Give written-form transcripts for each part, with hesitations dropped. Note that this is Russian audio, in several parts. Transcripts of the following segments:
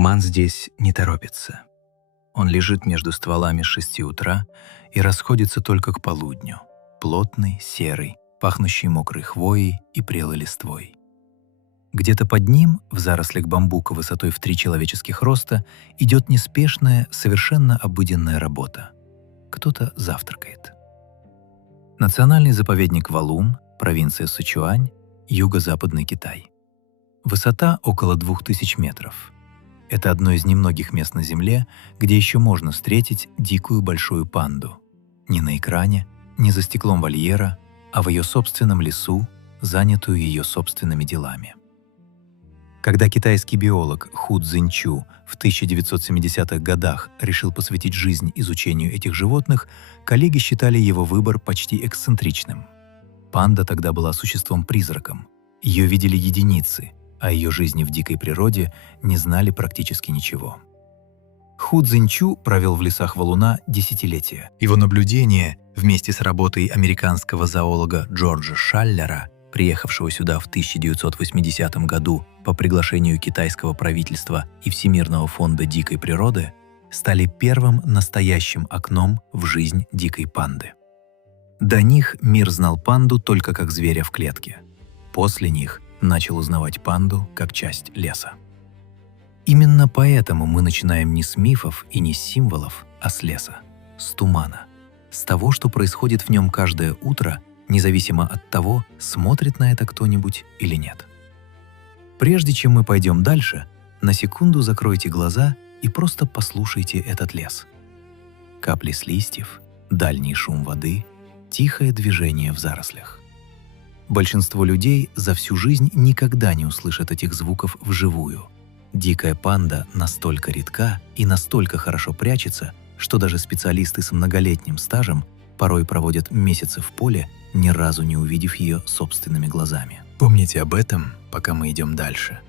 Туман здесь не торопится. Он лежит между стволами с 6 утра и расходится только к полудню. Плотный, серый, пахнущий мокрой хвоей и прелой листвой. Где-то под ним, в зарослях бамбука высотой в 3 человеческих роста, идет неспешная, совершенно обыденная работа. Кто-то завтракает. Национальный заповедник Валун, провинция Сычуань, юго-западный Китай. Высота около 2000 метров. Это одно из немногих мест на Земле, где еще можно встретить дикую большую панду. Не на экране, не за стеклом вольера, а в ее собственном лесу, занятую ее собственными делами. Когда китайский биолог Ху Цзиньчу в 1970-х годах решил посвятить жизнь изучению этих животных, коллеги считали его выбор почти эксцентричным. Панда тогда была существом-призраком. Ее видели единицы, о ее жизни в дикой природе не знали практически ничего. Ху Цзиньчу провел в лесах Валуна десятилетия. Его наблюдения вместе с работой американского зоолога Джорджа Шаллера, приехавшего сюда в 1980 году по приглашению китайского правительства и Всемирного фонда дикой природы, стали первым настоящим окном в жизнь дикой панды. До них мир знал панду только как зверя в клетке. После них начал узнавать панду как часть леса. Именно поэтому мы начинаем не с мифов и не с символов, а с леса, с тумана, с того, что происходит в нем каждое утро, независимо от того, смотрит на это кто-нибудь или нет. Прежде чем мы пойдем дальше, на секунду закройте глаза и просто послушайте этот лес. Капли с листьев, дальний шум воды, тихое движение в зарослях. Большинство людей за всю жизнь никогда не услышат этих звуков вживую. Дикая панда настолько редка и настолько хорошо прячется, что даже специалисты с многолетним стажем порой проводят месяцы в поле, ни разу не увидев ее собственными глазами. Помните об этом, пока мы идем дальше.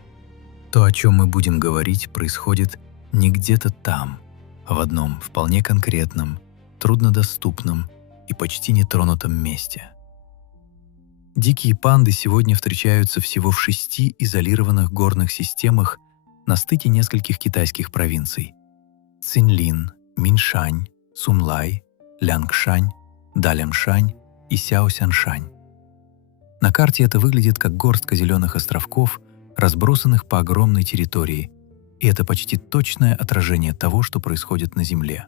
То, о чем мы будем говорить, происходит не где-то там, а в одном вполне конкретном, труднодоступном и почти нетронутом месте. Дикие панды сегодня встречаются всего в 6 изолированных горных системах на стыке нескольких китайских провинций – Цинлин, Миншань, Цунлай, Лянгшань, Даляншань и Сяосяншань. На карте это выглядит как горстка зеленых островков, разбросанных по огромной территории, и это почти точное отражение того, что происходит на Земле.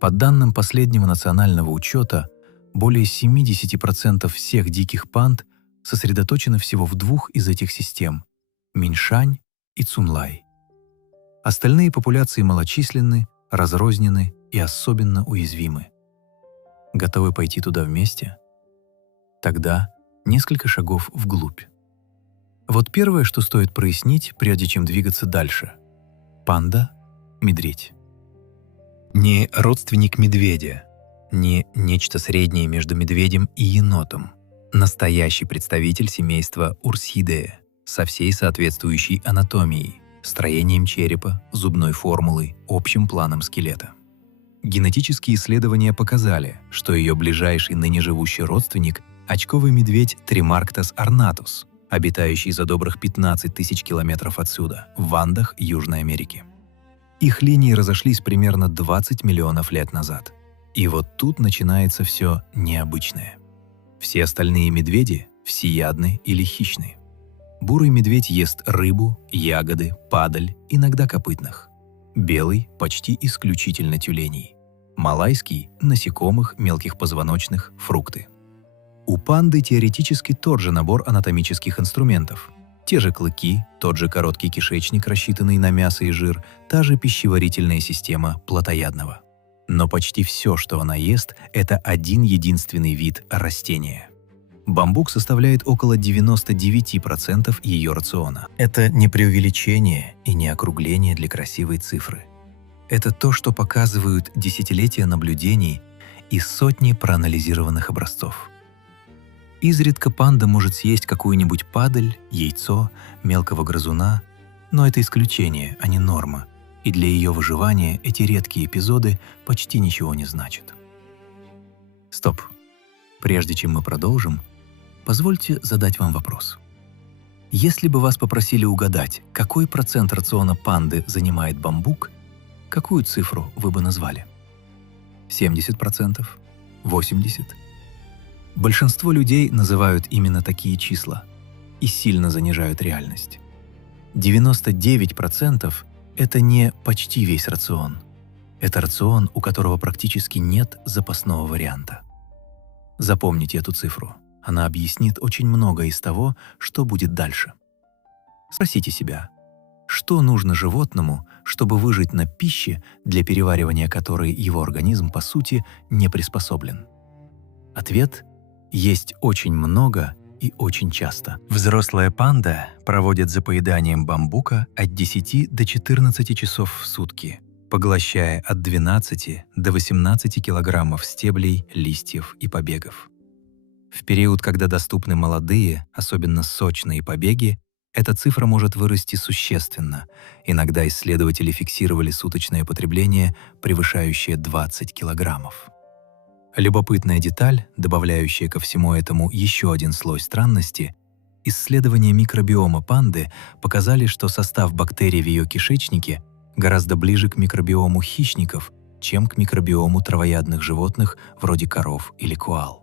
По данным последнего национального учета, более 70% всех диких панд сосредоточены всего в 2 из этих систем – Миншань и Цунлай. Остальные популяции малочисленны, разрознены и особенно уязвимы. Готовы пойти туда вместе? Тогда несколько шагов вглубь. Вот первое, что стоит прояснить, прежде чем двигаться дальше. Панда – медведь. Не родственник медведя, не нечто среднее между медведем и енотом. Настоящий представитель семейства Урсидея со всей соответствующей анатомией, строением черепа, зубной формулой, общим планом скелета. Генетические исследования показали, что ее ближайший ныне живущий родственник – очковый медведь Тримарктос орнатус, обитающий за добрых 15 тысяч километров отсюда, в Андах Южной Америки. Их линии разошлись примерно 20 миллионов лет назад. И вот тут начинается все необычное. Все остальные медведи всеядны или хищны. Бурый медведь ест рыбу, ягоды, падаль, иногда копытных. Белый – почти исключительно тюленей. Малайский – насекомых, мелких позвоночных, фрукты. У панды теоретически тот же набор анатомических инструментов. Те же клыки, тот же короткий кишечник, рассчитанный на мясо и жир, та же пищеварительная система плотоядного. Но почти все, что она ест, это один единственный вид растения. Бамбук составляет около 99% ее рациона. Это не преувеличение и не округление для красивой цифры. Это то, что показывают десятилетия наблюдений и сотни проанализированных образцов. Изредка панда может съесть какую-нибудь падаль, яйцо, мелкого грызуна, но это исключение, а не норма, и для ее выживания эти редкие эпизоды почти ничего не значат. Стоп. Прежде чем мы продолжим, позвольте задать вам вопрос. Если бы вас попросили угадать, какой процент рациона панды занимает бамбук, какую цифру вы бы назвали? 70%? 80%? Большинство людей называют именно такие числа и сильно занижают реальность. 99% – это не почти весь рацион. Это рацион, у которого практически нет запасного варианта. Запомните эту цифру. Она объяснит очень многое из того, что будет дальше. Спросите себя, что нужно животному, чтобы выжить на пище, для переваривания которой его организм, по сути, не приспособлен? Ответ – есть очень много и очень часто. Взрослая панда проводит за поеданием бамбука от 10 до 14 часов в сутки, поглощая от 12 до 18 килограммов стеблей, листьев и побегов. В период, когда доступны молодые, особенно сочные побеги, эта цифра может вырасти существенно. Иногда исследователи фиксировали суточное потребление, превышающее 20 килограммов. Любопытная деталь, добавляющая ко всему этому еще один слой странности, исследования микробиома панды показали, что состав бактерий в ее кишечнике гораздо ближе к микробиому хищников, чем к микробиому травоядных животных вроде коров или коал.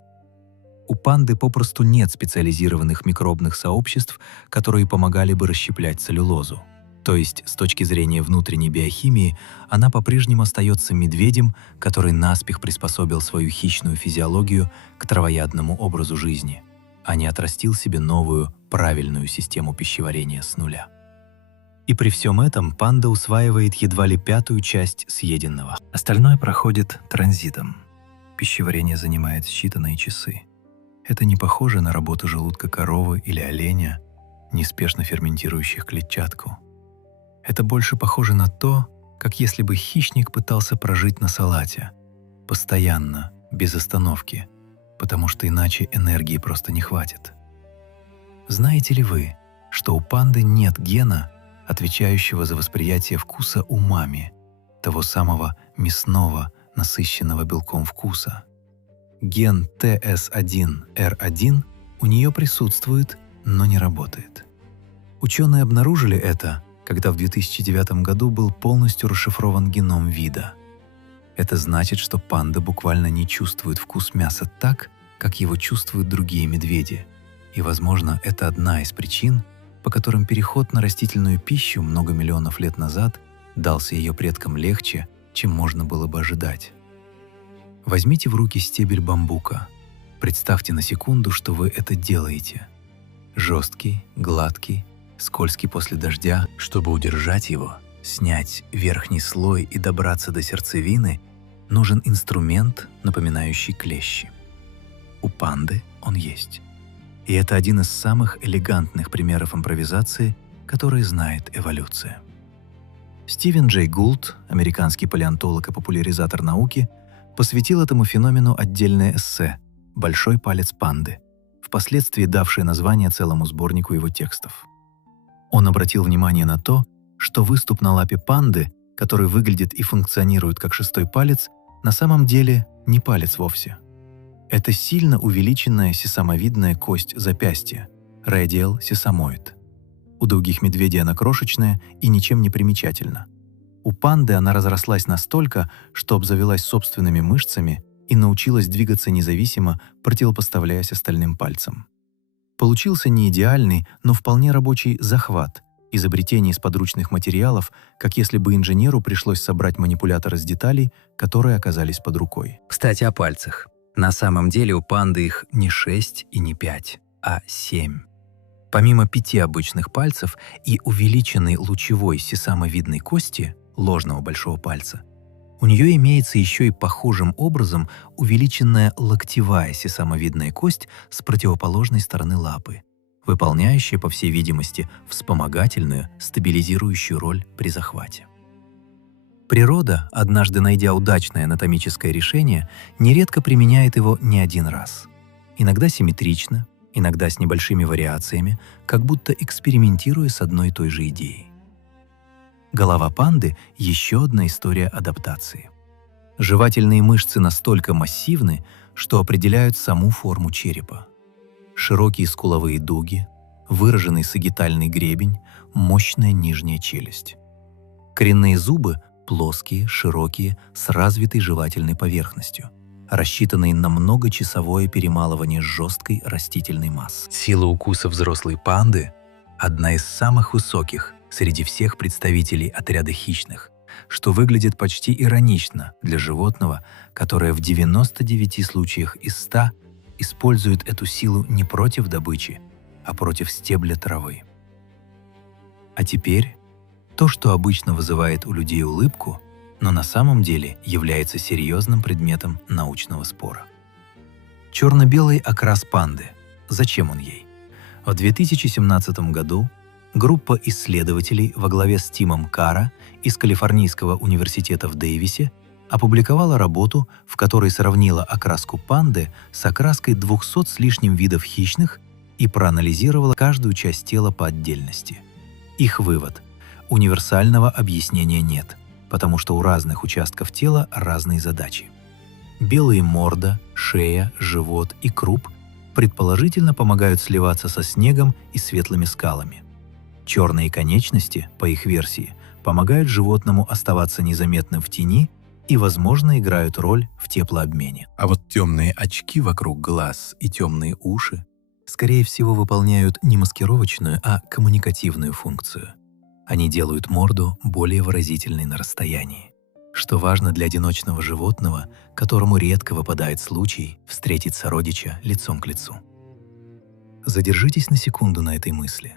У панды попросту нет специализированных микробных сообществ, которые помогали бы расщеплять целлюлозу. То есть, с точки зрения внутренней биохимии, она по-прежнему остается медведем, который наспех приспособил свою хищную физиологию к травоядному образу жизни, а не отрастил себе новую, правильную систему пищеварения с нуля. И при всем этом панда усваивает едва ли 1/5 часть съеденного. Остальное проходит транзитом. Пищеварение занимает считанные часы. Это не похоже на работу желудка коровы или оленя, неспешно ферментирующих клетчатку. Это больше похоже на то, как если бы хищник пытался прожить на салате, постоянно, без остановки, потому что иначе энергии просто не хватит. Знаете ли вы, что у панды нет гена, отвечающего за восприятие вкуса умами, того самого мясного, насыщенного белком вкуса? Ген TS1R1 у нее присутствует, но не работает. Ученые обнаружили это, когда в 2009 году был полностью расшифрован геном вида. Это значит, что панда буквально не чувствует вкус мяса так, как его чувствуют другие медведи. И, возможно, это одна из причин, по которым переход на растительную пищу много миллионов лет назад дался ее предкам легче, чем можно было бы ожидать. Возьмите в руки стебель бамбука. Представьте на секунду, что вы это делаете. Жесткий, гладкий, скользкий после дождя. Чтобы удержать его, снять верхний слой и добраться до сердцевины, нужен инструмент, напоминающий клещи. У панды он есть. И это один из самых элегантных примеров импровизации, которые знает эволюция. Стивен Джей Гулд, американский палеонтолог и популяризатор науки, посвятил этому феномену отдельное эссе «Большой палец панды», впоследствии давшее название целому сборнику его текстов. Он обратил внимание на то, что выступ на лапе панды, который выглядит и функционирует как шестой палец, на самом деле не палец вовсе. Это сильно увеличенная сесамовидная кость запястья, radial sesamoid. У других медведей она крошечная и ничем не примечательна. У панды она разрослась настолько, что обзавелась собственными мышцами и научилась двигаться независимо, противопоставляясь остальным пальцам. Получился не идеальный, но вполне рабочий захват, изобретение из подручных материалов, как если бы инженеру пришлось собрать манипулятор из деталей, которые оказались под рукой. Кстати, о пальцах. На самом деле у панды их не 6 и не 5, а 7. Помимо 5 обычных пальцев и увеличенной лучевой сесамовидной кости, ложного большого пальца, у нее имеется еще и похожим образом увеличенная локтевая сесамовидная кость с противоположной стороны лапы, выполняющая, по всей видимости, вспомогательную, стабилизирующую роль при захвате. Природа, однажды найдя удачное анатомическое решение, нередко применяет его не один раз. Иногда симметрично, иногда с небольшими вариациями, как будто экспериментируя с одной и той же идеей. Голова панды – еще одна история адаптации. Жевательные мышцы настолько массивны, что определяют саму форму черепа. Широкие скуловые дуги, выраженный сагитальный гребень, мощная нижняя челюсть. Коренные зубы плоские, широкие, с развитой жевательной поверхностью, рассчитанные на многочасовое перемалывание жесткой растительной массы. Сила укуса взрослой панды – одна из самых высоких среди всех представителей отряда хищных, что выглядит почти иронично для животного, которое в 99 случаях из 100 использует эту силу не против добычи, а против стебля травы. А теперь то, что обычно вызывает у людей улыбку, но на самом деле является серьезным предметом научного спора. Черно-белый окрас панды. Зачем он ей? В 2017 году группа исследователей во главе с Тимом Карра из Калифорнийского университета в Дэвисе опубликовала работу, в которой сравнила окраску панды с окраской 200 с лишним видов хищных и проанализировала каждую часть тела по отдельности. Их вывод – универсального объяснения нет, потому что у разных участков тела разные задачи. Белые морда, шея, живот и круп предположительно помогают сливаться со снегом и светлыми скалами. Черные конечности, по их версии, помогают животному оставаться незаметным в тени и, возможно, играют роль в теплообмене. А вот темные очки вокруг глаз и темные уши, скорее всего, выполняют не маскировочную, а коммуникативную функцию. Они делают морду более выразительной на расстоянии, что важно для одиночного животного, которому редко выпадает случай встретить сородича лицом к лицу. Задержитесь на секунду на этой мысли.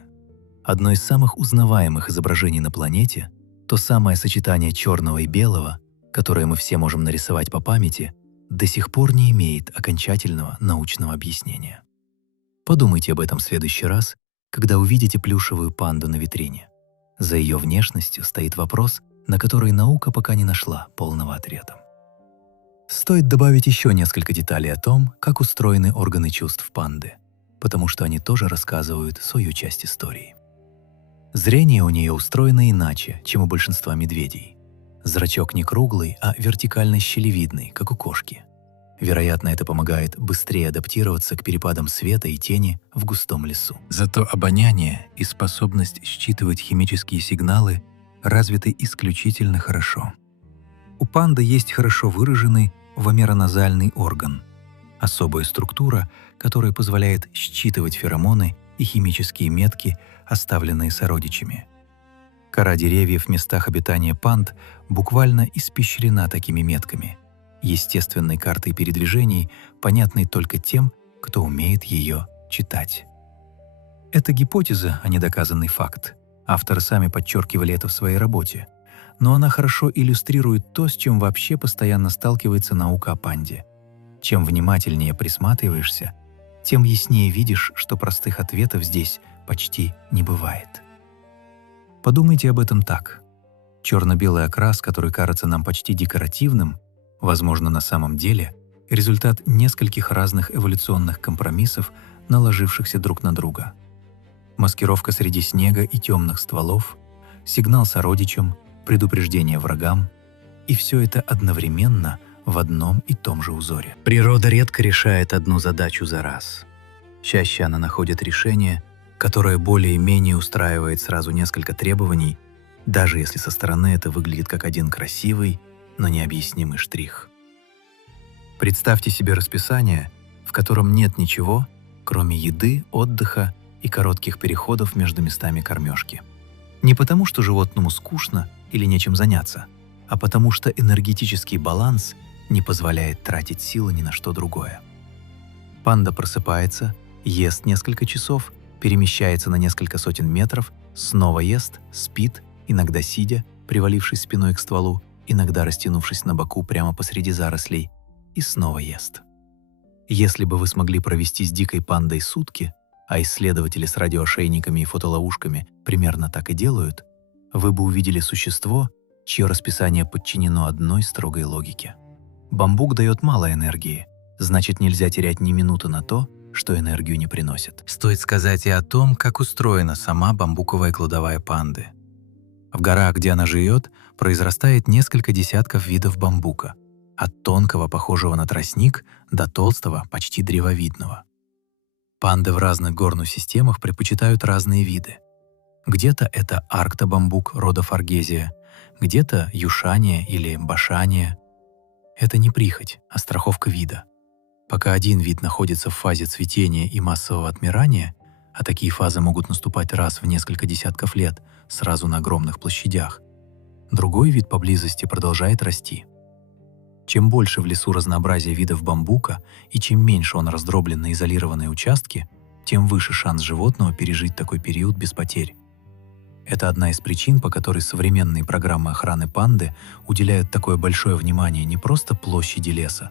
Одно из самых узнаваемых изображений на планете, то самое сочетание черного и белого, которое мы все можем нарисовать по памяти, до сих пор не имеет окончательного научного объяснения. Подумайте об этом в следующий раз, когда увидите плюшевую панду на витрине. За ее внешностью стоит вопрос, на который наука пока не нашла полного ответа. Стоит добавить еще несколько деталей о том, как устроены органы чувств панды, потому что они тоже рассказывают свою часть истории. Зрение у нее устроено иначе, чем у большинства медведей. Зрачок не круглый, а вертикально-щелевидный, как у кошки. Вероятно, это помогает быстрее адаптироваться к перепадам света и тени в густом лесу. Зато обоняние и способность считывать химические сигналы развиты исключительно хорошо. У панды есть хорошо выраженный вомероназальный орган, особая структура, которая позволяет считывать феромоны и химические метки, оставленные сородичами. Кора деревьев в местах обитания панд буквально испещрена такими метками, естественной картой передвижений, понятной только тем, кто умеет ее читать. Это гипотеза, а не доказанный факт. Авторы сами подчеркивали это в своей работе. Но она хорошо иллюстрирует то, с чем вообще постоянно сталкивается наука о панде. Чем внимательнее присматриваешься, тем яснее видишь, что простых ответов здесь почти не бывает. Подумайте об этом так. Черно-белый окрас, который кажется нам почти декоративным, возможно, на самом деле результат нескольких разных эволюционных компромиссов, наложившихся друг на друга. Маскировка среди снега и темных стволов, сигнал сородичам, предупреждение врагам, и все это одновременно в одном и том же узоре. Природа редко решает одну задачу за раз. Чаще она находит решение, которое более-менее устраивает сразу несколько требований, даже если со стороны это выглядит как один красивый, но необъяснимый штрих. Представьте себе расписание, в котором нет ничего, кроме еды, отдыха и коротких переходов между местами кормежки. Не потому, что животному скучно или нечем заняться, а потому что энергетический баланс не позволяет тратить силы ни на что другое. Панда просыпается, ест несколько часов, перемещается на несколько сотен метров, снова ест, спит, иногда сидя, привалившись спиной к стволу, иногда растянувшись на боку прямо посреди зарослей, и снова ест. Если бы вы смогли провести с дикой пандой сутки, а исследователи с радиоошейниками и фотоловушками примерно так и делают, вы бы увидели существо, чье расписание подчинено одной строгой логике. Бамбук дает мало энергии, значит, нельзя терять ни минуты на то, что энергию не приносит. Стоит сказать и о том, как устроена сама бамбуковая кладовая панды. В горах, где она живет, произрастает несколько десятков видов бамбука, от тонкого, похожего на тростник, до толстого, почти древовидного. Панды в разных горных системах предпочитают разные виды. Где-то это арктобамбук рода Фаргезия, где-то юшания или башания. Это не прихоть, а страховка вида. Пока один вид находится в фазе цветения и массового отмирания, а такие фазы могут наступать раз в несколько десятков лет, сразу на огромных площадях, другой вид поблизости продолжает расти. Чем больше в лесу разнообразия видов бамбука и чем меньше он раздроблен на изолированные участки, тем выше шанс животного пережить такой период без потерь. Это одна из причин, по которой современные программы охраны панды уделяют такое большое внимание не просто площади леса,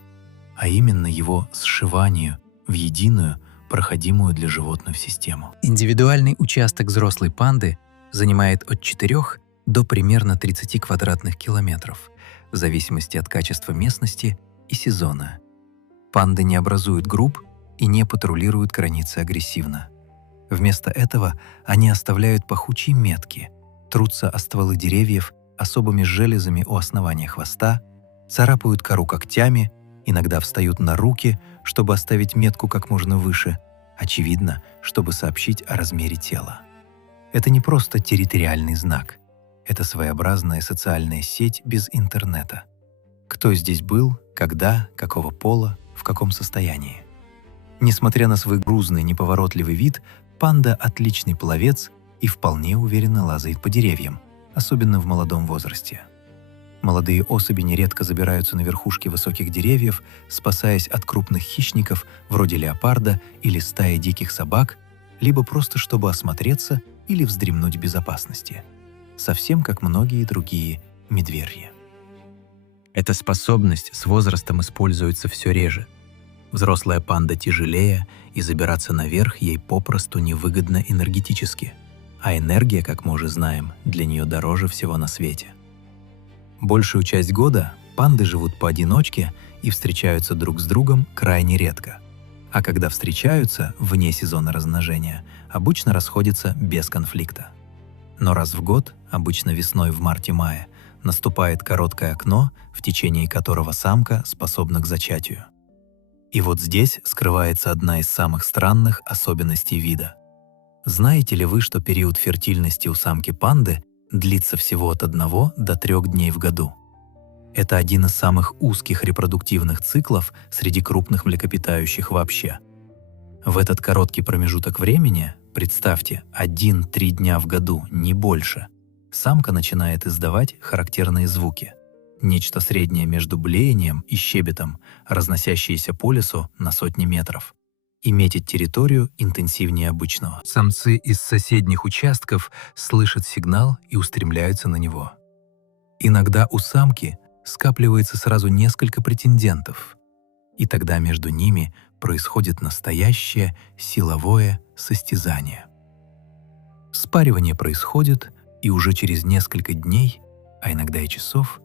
а именно его сшиванию в единую, проходимую для животных систему. Индивидуальный участок взрослой панды занимает от 4 до примерно 30 квадратных километров, в зависимости от качества местности и сезона. Панды не образуют групп и не патрулируют границы агрессивно. Вместо этого они оставляют пахучие метки, трутся о стволы деревьев особыми железами у основания хвоста, царапают кору когтями, иногда встают на руки, чтобы оставить метку как можно выше, очевидно, чтобы сообщить о размере тела. Это не просто территориальный знак. Это своеобразная социальная сеть без интернета. Кто здесь был, когда, какого пола, в каком состоянии. Несмотря на свой грузный, неповоротливый вид, панда – отличный пловец и вполне уверенно лазает по деревьям, особенно в молодом возрасте. Молодые особи нередко забираются на верхушки высоких деревьев, спасаясь от крупных хищников вроде леопарда или стаи диких собак, либо просто чтобы осмотреться или вздремнуть в безопасности. Совсем как многие другие медвежьи. Эта способность с возрастом используется все реже. Взрослая панда тяжелее, и забираться наверх ей попросту невыгодно энергетически, а энергия, как мы уже знаем, для нее дороже всего на свете. Большую часть года панды живут поодиночке и встречаются друг с другом крайне редко. А когда встречаются вне сезона размножения, обычно расходятся без конфликта. Но раз в год, обычно весной в марте-мае, наступает короткое окно, в течение которого самка способна к зачатию. И вот здесь скрывается одна из самых странных особенностей вида. Знаете ли вы, что период фертильности у самки панды длится всего от 1 до 3 дней в году? Это один из самых узких репродуктивных циклов среди крупных млекопитающих вообще. В этот короткий промежуток времени, представьте, 1-3 дня в году, не больше, самка начинает издавать характерные звуки. Нечто среднее между блеянием и щебетом, разносящееся по лесу на сотни метров. И метит территорию интенсивнее обычного. Самцы из соседних участков слышат сигнал и устремляются на него. Иногда у самки скапливается сразу несколько претендентов, и тогда между ними происходит настоящее силовое состязание. Спаривание происходит, и уже через несколько дней, а иногда и часов,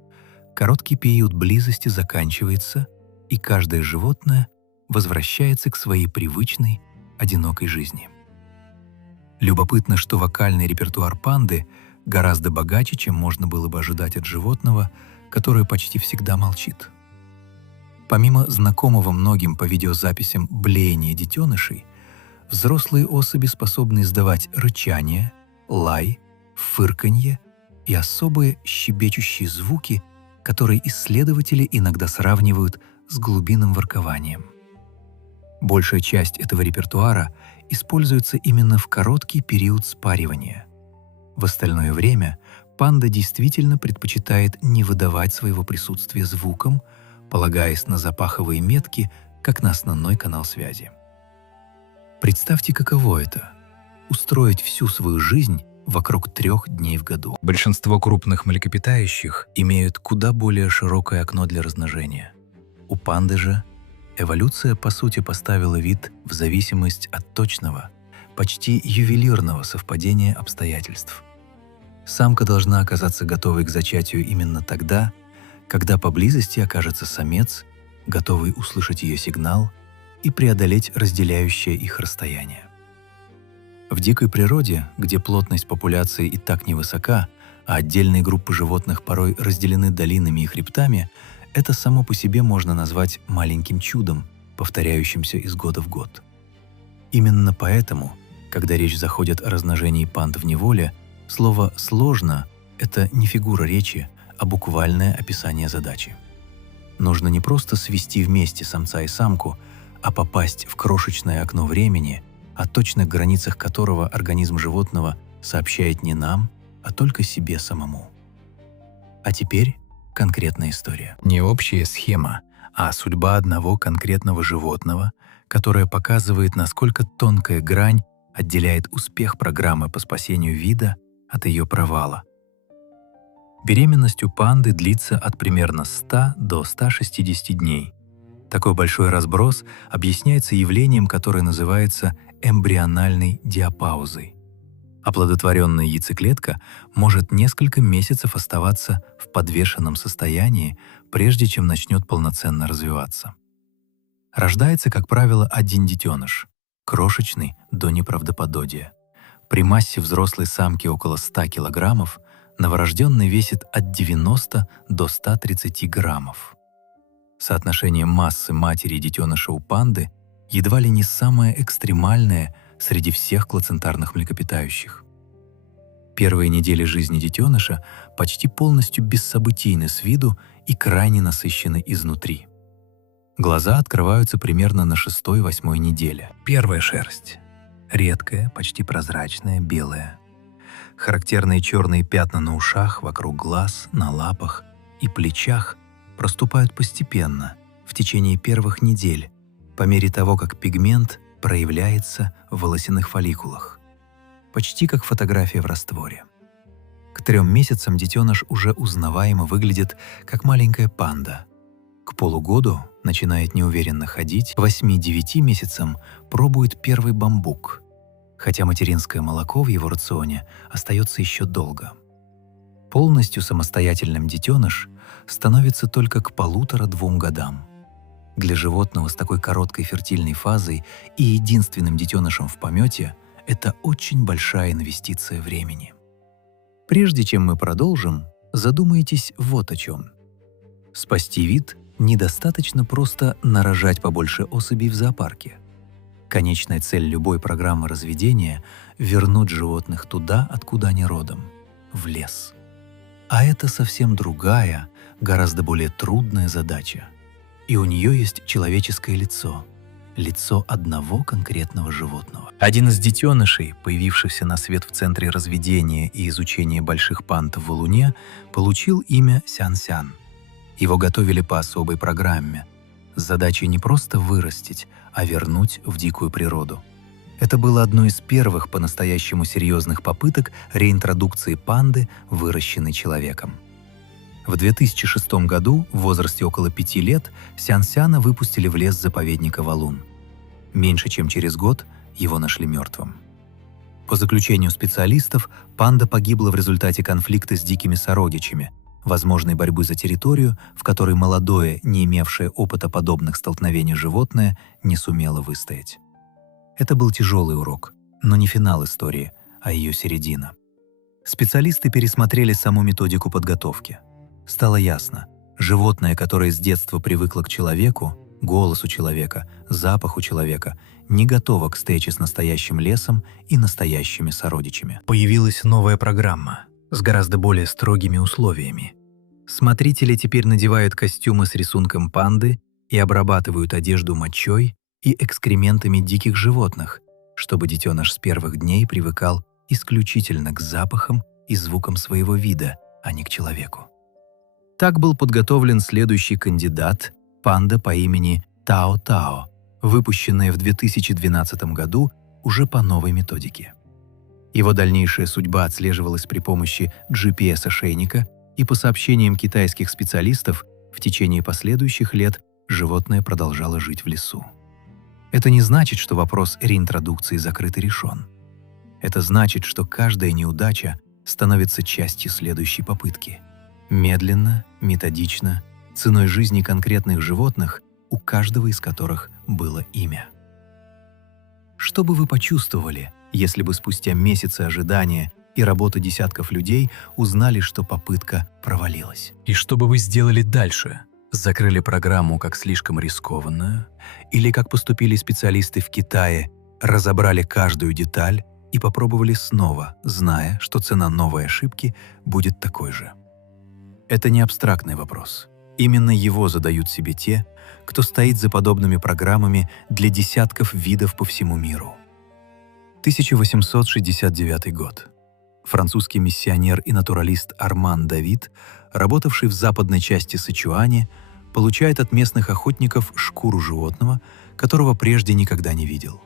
короткий период близости заканчивается, и каждое животное возвращается к своей привычной, одинокой жизни. Любопытно, что вокальный репертуар панды гораздо богаче, чем можно было бы ожидать от животного, которое почти всегда молчит. Помимо знакомого многим по видеозаписям блеяния детенышей, взрослые особи способны издавать рычание, лай, фырканье и особые щебечущие звуки, которые исследователи иногда сравнивают с глубинным воркованием. Большая часть этого репертуара используется именно в короткий период спаривания. В остальное время панда действительно предпочитает не выдавать своего присутствия звуком, полагаясь на запаховые метки, как на основной канал связи. Представьте, каково это — устроить всю свою жизнь вокруг 3 дней в году. Большинство крупных млекопитающих имеют куда более широкое окно для размножения. У панды же эволюция, по сути, поставила вид в зависимость от точного, почти ювелирного совпадения обстоятельств. Самка должна оказаться готовой к зачатию именно тогда, когда поблизости окажется самец, готовый услышать ее сигнал и преодолеть разделяющее их расстояние. В дикой природе, где плотность популяции и так невысока, а отдельные группы животных порой разделены долинами и хребтами, это само по себе можно назвать маленьким чудом, повторяющимся из года в год. Именно поэтому, когда речь заходит о размножении панд в неволе, слово «сложно» — это не фигура речи, а буквальное описание задачи. Нужно не просто свести вместе самца и самку, а попасть в крошечное окно времени, о точных границах которого организм животного сообщает не нам, а только себе самому. А теперь конкретная история. Не общая схема, а судьба одного конкретного животного, которая показывает, насколько тонкая грань отделяет успех программы по спасению вида от ее провала. Беременность у панды длится от примерно 100 до 160 дней. Такой большой разброс объясняется явлением, которое называется эмбриональной диапаузой. Оплодотворенная яйцеклетка может несколько месяцев оставаться в подвешенном состоянии, прежде чем начнет полноценно развиваться. Рождается, как правило, один детеныш, крошечный до неправдоподобия. При массе взрослой самки около 100 килограммов новорожденный весит от 90 до 130 граммов. Соотношение массы матери и детеныша у панды едва ли не самое экстремальное среди всех плацентарных млекопитающих. Первые недели жизни детеныша почти полностью бессобытийны с виду и крайне насыщены изнутри. Глаза открываются примерно на 6-8 неделе. Первая шерсть — редкая, почти прозрачная, белая. Характерные черные пятна на ушах, вокруг глаз, на лапах и плечах проступают постепенно, в течение первых недель, по мере того, как пигмент проявляется в волосяных фолликулах. Почти как фотография в растворе. К 3 месяцам детеныш уже узнаваемо выглядит как маленькая панда. К полугоду начинает неуверенно ходить, к 8-9 месяцам пробует первый бамбук, хотя материнское молоко в его рационе остается еще долго. Полностью самостоятельным детеныш становится только к 1,5-2 годам. Для животного с такой короткой фертильной фазой и единственным детенышем в помете это очень большая инвестиция времени. Прежде чем мы продолжим, задумайтесь вот о чем. Спасти вид недостаточно просто нарожать побольше особей в зоопарке. Конечная цель любой программы разведения — вернуть животных туда, откуда они родом — в лес. А это совсем другая, гораздо более трудная задача. И у нее есть человеческое лицо — лицо одного конкретного животного. Один из детенышей, появившихся на свет в Центре разведения и изучения больших панд в валуне, получил имя Сян-Сян. Его готовили по особой программе, с задачей не просто вырастить, а вернуть в дикую природу. Это было одной из первых по-настоящему серьезных попыток реинтродукции панды, выращенной человеком. В 2006 году, в возрасте около 5 лет, Сян-Сяна выпустили в лес заповедника Валун. Меньше чем через год его нашли мертвым. По заключению специалистов, панда погибла в результате конфликта с дикими сородичами, возможной борьбы за территорию, в которой молодое, не имевшее опыта подобных столкновений животное, не сумело выстоять. Это был тяжелый урок, но не финал истории, а ее середина. Специалисты пересмотрели саму методику подготовки. Стало ясно, животное, которое с детства привыкло к человеку, голосу человека, запаху человека, не готово к встрече с настоящим лесом и настоящими сородичами. Появилась новая программа с гораздо более строгими условиями. Смотрители теперь надевают костюмы с рисунком панды и обрабатывают одежду мочой и экскрементами диких животных, чтобы детеныш с первых дней привыкал исключительно к запахам и звукам своего вида, а не к человеку. Так был подготовлен следующий кандидат, панда по имени Тао-Тао, выпущенная в 2012 году уже по новой методике. Его дальнейшая судьба отслеживалась при помощи GPS-ошейника, и по сообщениям китайских специалистов, в течение последующих лет животное продолжало жить в лесу. Это не значит, что вопрос реинтродукции закрыт и решен. Это значит, что каждая неудача становится частью следующей попытки. Медленно, методично, ценой жизни конкретных животных, у каждого из которых было имя. Что бы вы почувствовали, если бы спустя месяцы ожидания и работы десятков людей узнали, что попытка провалилась? И что бы вы сделали дальше? Закрыли программу как слишком рискованную? Или, как поступили специалисты в Китае, разобрали каждую деталь и попробовали снова, зная, что цена новой ошибки будет такой же. Это не абстрактный вопрос. Именно его задают себе те, кто стоит за подобными программами для десятков видов по всему миру. 1869 год. Французский миссионер и натуралист Арман Давид, работавший в западной части Сычуани, получает от местных охотников шкуру животного, которого прежде никогда не видел.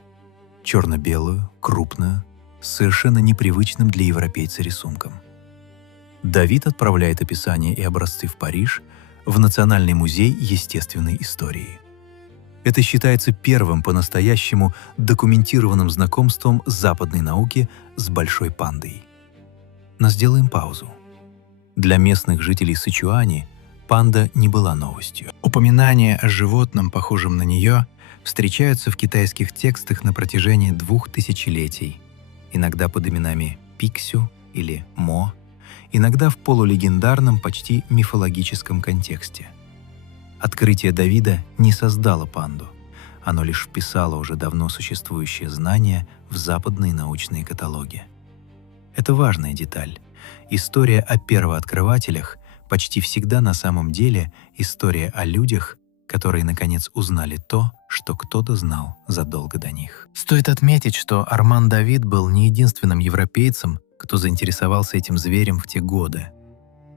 Черно-белую, крупную, с совершенно непривычным для европейца рисунком. Давид отправляет описание и образцы в Париж, в Национальный музей естественной истории. Это считается первым по-настоящему документированным знакомством западной науки с большой пандой. Но сделаем паузу. Для местных жителей Сычуани панда не была новостью. Упоминания о животном, похожем на нее, встречаются в китайских текстах на протяжении 2 тысячелетий, иногда под именами Пиксю или Мо, иногда в полулегендарном, почти мифологическом контексте. Открытие Давида не создало панду, оно лишь вписало уже давно существующие знания в западные научные каталоги. Это важная деталь. История о первооткрывателях почти всегда на самом деле история о людях, которые наконец узнали то, что кто-то знал задолго до них. Стоит отметить, что Арман Давид был не единственным европейцем, кто заинтересовался этим зверем в те годы.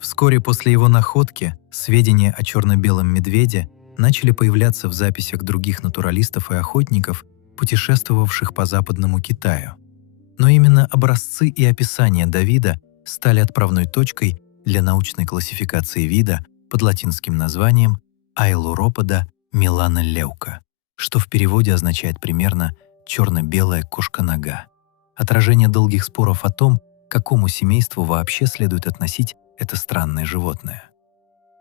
Вскоре после его находки сведения о черно-белом медведе начали появляться в записях других натуралистов и охотников, путешествовавших по западному Китаю. Но именно образцы и описания Давида стали отправной точкой для научной классификации вида под латинским названием Ailuropoda melanoleuca, что в переводе означает примерно «черно-белая кошка-нога». Отражение долгих споров о том, к какому семейству вообще следует относить это странное животное.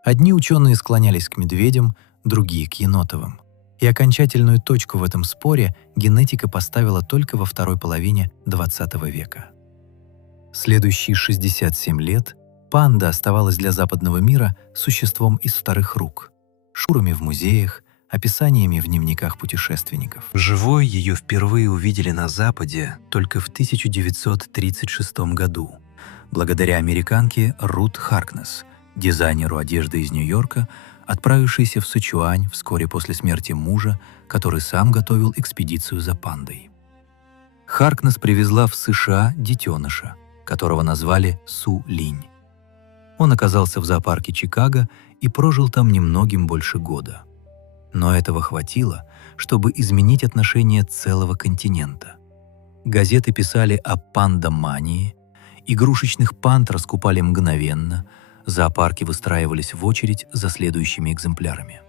Одни ученые склонялись к медведям, другие — к енотовым. И окончательную точку в этом споре генетика поставила только во второй половине XX века. Следующие 67 лет панда оставалась для западного мира существом из вторых рук, шкурами в музеях, описаниями в дневниках путешественников. Вживую ее впервые увидели на Западе только в 1936 году, благодаря американке Рут Харкнесс, дизайнеру одежды из Нью-Йорка, отправившейся в Сычуань вскоре после смерти мужа, который сам готовил экспедицию за пандой. Харкнесс привезла в США детеныша, которого назвали Су Линь. Он оказался в зоопарке Чикаго и прожил там немногим больше года. Но этого хватило, чтобы изменить отношение целого континента. Газеты писали о пандомании, игрушечных панд раскупали мгновенно, зоопарки выстраивались в очередь за следующими экземплярами.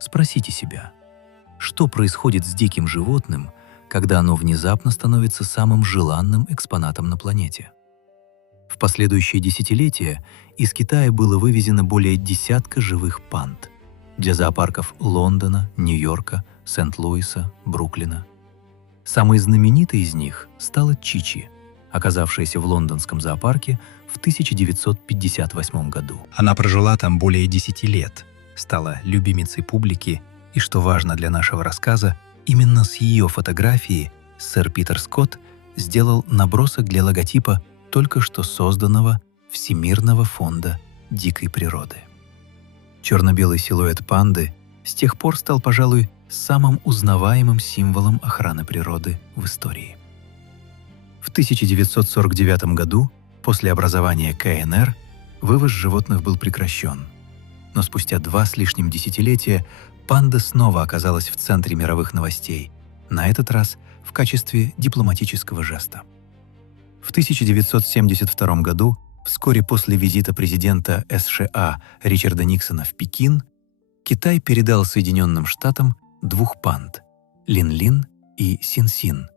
Спросите себя, что происходит с диким животным, когда оно внезапно становится самым желанным экспонатом на планете? В последующие десятилетия из Китая было вывезено более десятка живых панд для зоопарков Лондона, Нью-Йорка, Сент-Луиса, Бруклина. Самой знаменитой из них стала Чичи, оказавшаяся в лондонском зоопарке в 1958 году. Она прожила там более 10 лет, стала любимицей публики, и, что важно для нашего рассказа, именно с ее фотографии сэр Питер Скотт сделал набросок для логотипа только что созданного Всемирного фонда дикой природы. Черно-белый силуэт панды с тех пор стал, пожалуй, самым узнаваемым символом охраны природы в истории. В 1949 году, после образования КНР, вывоз животных был прекращен. Но спустя 2 с лишним десятилетия панда снова оказалась в центре мировых новостей, на этот раз в качестве дипломатического жеста. В 1972 году, вскоре после визита президента США Ричарда Никсона в Пекин, Китай передал Соединенным Штатам 2 панд – Лин-Лин и Син-Син,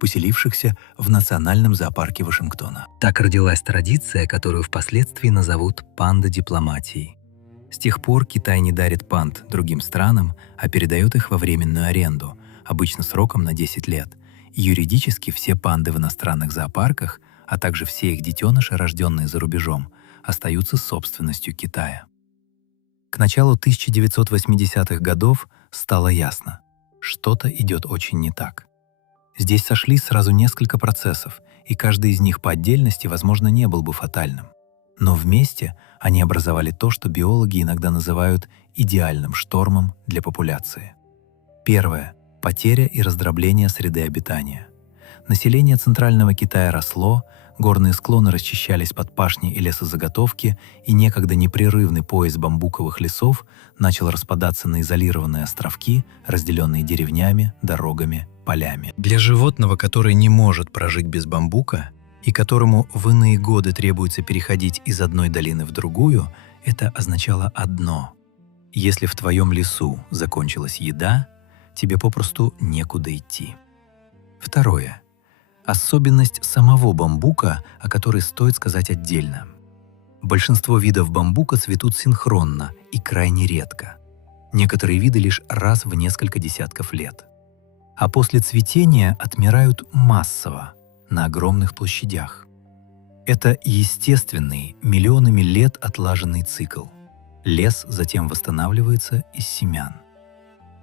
поселившихся в Национальном зоопарке Вашингтона. Так родилась традиция, которую впоследствии назовут панда-дипломатией. С тех пор Китай не дарит панд другим странам, а передает их во временную аренду, обычно сроком на 10 лет. Юридически все панды в иностранных зоопарках, а также все их детеныши, рожденные за рубежом, остаются собственностью Китая. К началу 1980-х годов стало ясно, что-то идет очень не так. Здесь сошлись сразу несколько процессов, и каждый из них по отдельности, возможно, не был бы фатальным. Но вместе они образовали то, что биологи иногда называют идеальным штормом для популяции. Первое. Потеря и раздробление среды обитания. Население центрального Китая росло, горные склоны расчищались под пашни и лесозаготовки, и некогда непрерывный пояс бамбуковых лесов начал распадаться на изолированные островки, разделенные деревнями, дорогами, полями. Для животного, который не может прожить без бамбука и которому в иные годы требуется переходить из одной долины в другую, это означало одно: если в твоем лесу закончилась еда, тебе попросту некуда идти. Второе. Особенность самого бамбука, о которой стоит сказать отдельно. Большинство видов бамбука цветут синхронно и крайне редко. Некоторые виды лишь раз в несколько десятков лет. А после цветения отмирают массово, на огромных площадях. Это естественный, миллионами лет отлаженный цикл. Лес затем восстанавливается из семян.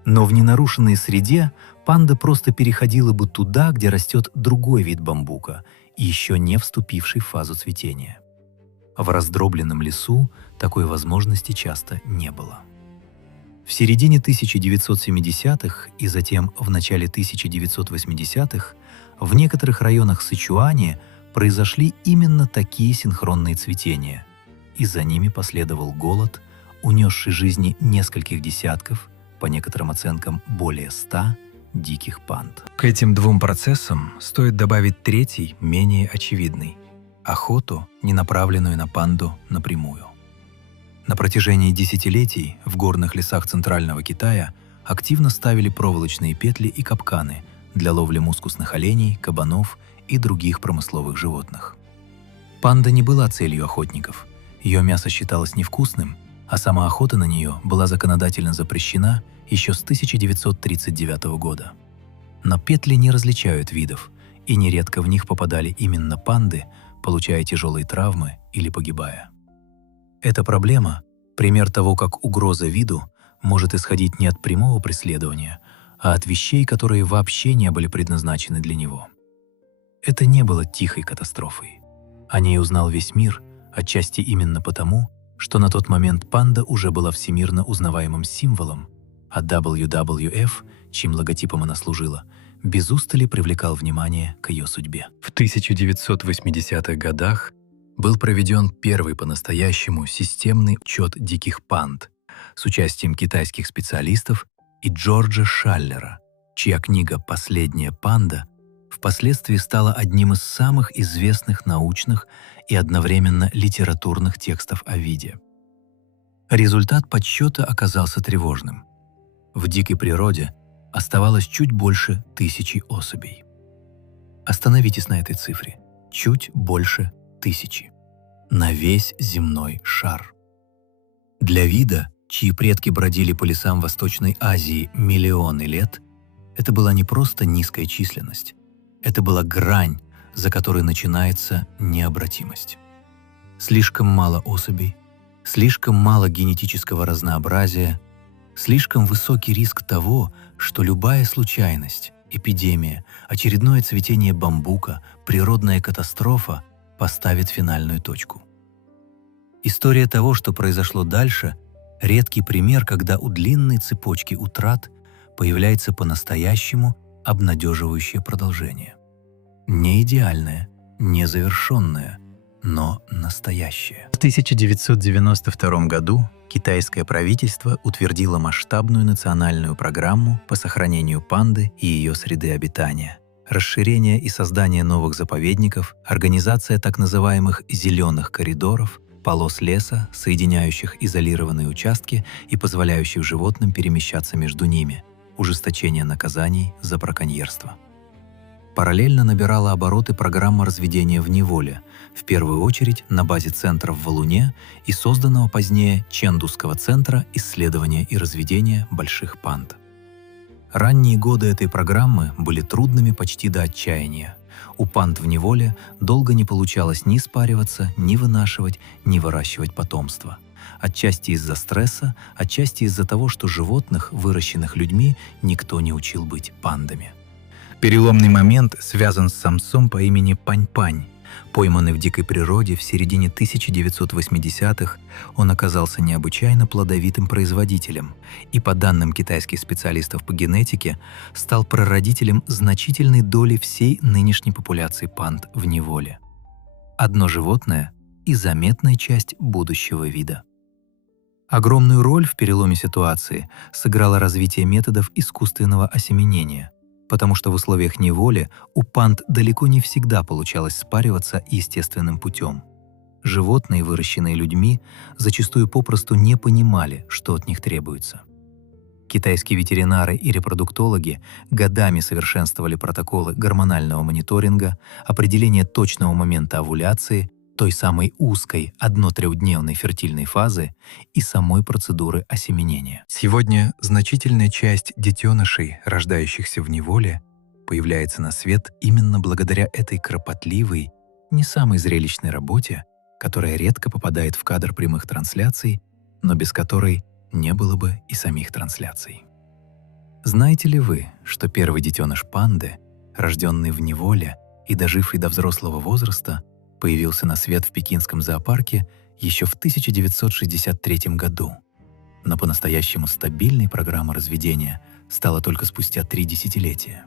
Но в ненарушенной среде панда просто переходила бы туда, где растет другой вид бамбука, еще не вступивший в фазу цветения. В раздробленном лесу такой возможности часто не было. В середине 1970-х и затем в начале 1980-х в некоторых районах Сычуани произошли именно такие синхронные цветения, и за ними последовал голод, унесший жизни нескольких десятков, по некоторым оценкам более 100 диких панд. К этим двум процессам стоит добавить третий, менее очевидный – охоту, не направленную на панду напрямую. На протяжении десятилетий в горных лесах Центрального Китая активно ставили проволочные петли и капканы для ловли мускусных оленей, кабанов и других промысловых животных. Панда не была целью охотников, ее мясо считалось невкусным, а сама охота на нее была законодательно запрещена еще с 1939 года. Но петли не различают видов, и нередко в них попадали именно панды, получая тяжелые травмы или погибая. Эта проблема – пример того, как угроза виду может исходить не от прямого преследования, а от вещей, которые вообще не были предназначены для него. Это не было тихой катастрофой. О ней узнал весь мир, отчасти именно потому, что на тот момент панда уже была всемирно узнаваемым символом, а WWF, чьим логотипом она служила, без устали привлекал внимание к ее судьбе. В 1980-х годах был проведен первый по-настоящему системный учет диких панд с участием китайских специалистов и Джорджа Шаллера, чья книга «Последняя панда» впоследствии стала одним из самых известных научных и одновременно литературных текстов о виде. Результат подсчета оказался тревожным. В дикой природе оставалось чуть больше 1000 особей. Остановитесь на этой цифре. Чуть больше 1000. На весь земной шар. Для вида, чьи предки бродили по лесам Восточной Азии миллионы лет, это была не просто низкая численность. Это была грань, за которой начинается необратимость. Слишком мало особей, слишком мало генетического разнообразия, слишком высокий риск того, что любая случайность, эпидемия, очередное цветение бамбука, природная катастрофа поставит финальную точку. История того, что произошло дальше, редкий пример, когда у длинной цепочки утрат появляется по-настоящему обнадеживающее продолжение. Не идеальное, не завершенное, но настоящее. В 1992 году китайское правительство утвердило масштабную национальную программу по сохранению панды и ее среды обитания. Расширение и создание новых заповедников, организация так называемых «зеленых коридоров», полос леса, соединяющих изолированные участки и позволяющих животным перемещаться между ними, ужесточение наказаний за браконьерство. Параллельно набирала обороты программа разведения в неволе, в первую очередь на базе центра в Валуне и созданного позднее Чендуского центра исследования и разведения больших панд. Ранние годы этой программы были трудными почти до отчаяния. У панд в неволе долго не получалось ни спариваться, ни вынашивать, ни выращивать потомство. Отчасти из-за стресса, отчасти из-за того, что животных, выращенных людьми, никто не учил быть пандами. Переломный момент связан с самцом по имени Пань-Пань. Пойманный в дикой природе в середине 1980-х, он оказался необычайно плодовитым производителем и, по данным китайских специалистов по генетике, стал прародителем значительной доли всей нынешней популяции панд в неволе. Одно животное и заметная часть будущего вида. Огромную роль в переломе ситуации сыграло развитие методов искусственного осеменения, потому что в условиях неволи у панд далеко не всегда получалось спариваться естественным путем. Животные, выращенные людьми, зачастую попросту не понимали, что от них требуется. Китайские ветеринары и репродуктологи годами совершенствовали протоколы гормонального мониторинга, определения точного момента овуляции, той самой узкой 1-3-дневной фертильной фазы и самой процедуры осеменения. Сегодня значительная часть детенышей, рождающихся в неволе, появляется на свет именно благодаря этой кропотливой, не самой зрелищной работе, которая редко попадает в кадр прямых трансляций, но без которой не было бы и самих трансляций. Знаете ли вы, что первый детеныш панды, рожденный в неволе и доживший до взрослого возраста, появился на свет в пекинском зоопарке еще в 1963 году, но по-настоящему стабильной программой разведения стала только спустя 3 десятилетия.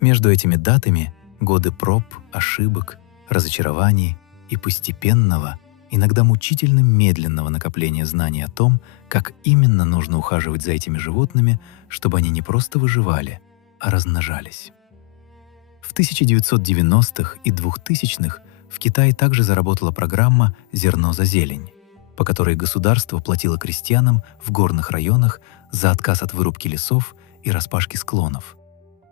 Между этими датами годы проб, ошибок, разочарований и постепенного, иногда мучительно медленного накопления знаний о том, как именно нужно ухаживать за этими животными, чтобы они не просто выживали, а размножались. В 1990-х и 2000-х в Китае также заработала программа «Зерно за зелень», по которой государство платило крестьянам в горных районах за отказ от вырубки лесов и распашки склонов.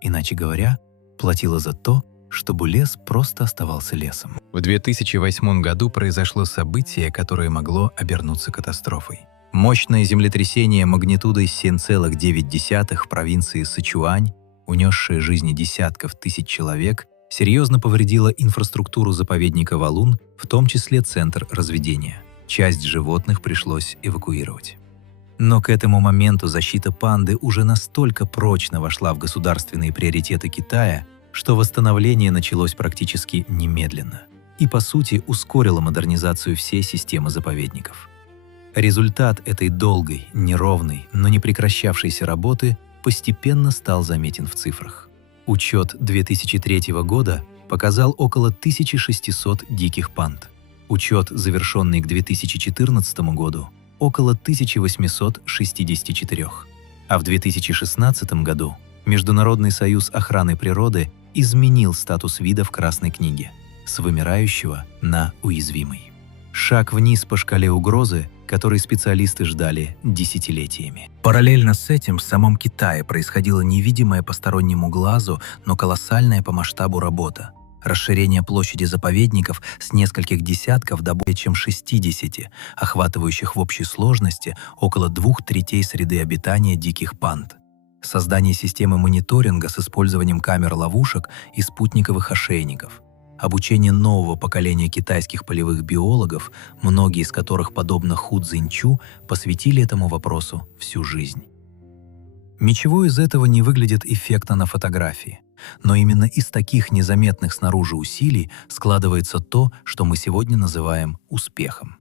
Иначе говоря, платило за то, чтобы лес просто оставался лесом. В 2008 году произошло событие, которое могло обернуться катастрофой. Мощное землетрясение магнитудой 7,9 в провинции Сычуань, унесшее жизни десятков тысяч человек, серьезно повредила инфраструктуру заповедника Валун, в том числе центр разведения. Часть животных пришлось эвакуировать. Но к этому моменту защита панды уже настолько прочно вошла в государственные приоритеты Китая, что восстановление началось практически немедленно и, по сути, ускорило модернизацию всей системы заповедников. Результат этой долгой, неровной, но не прекращавшейся работы постепенно стал заметен в цифрах. Учет 2003 года показал около 1600 диких панд. Учет, завершенный к 2014 году, около 1864. А в 2016 году Международный союз охраны природы изменил статус вида в Красной книге с вымирающего на уязвимый. Шаг вниз по шкале угрозы, который специалисты ждали десятилетиями. Параллельно с этим в самом Китае происходила невидимая постороннему глазу, но колоссальная по масштабу работа. Расширение площади заповедников с нескольких десятков до более чем 60, охватывающих в общей сложности около 2/3 среды обитания диких панд. Создание системы мониторинга с использованием камер-ловушек и спутниковых ошейников. Обучение нового поколения китайских полевых биологов, многие из которых, подобно Ху Цзиньчу, посвятили этому вопросу всю жизнь. Ничего из этого не выглядит эффектно на фотографии, но именно из таких незаметных снаружи усилий складывается то, что мы сегодня называем успехом.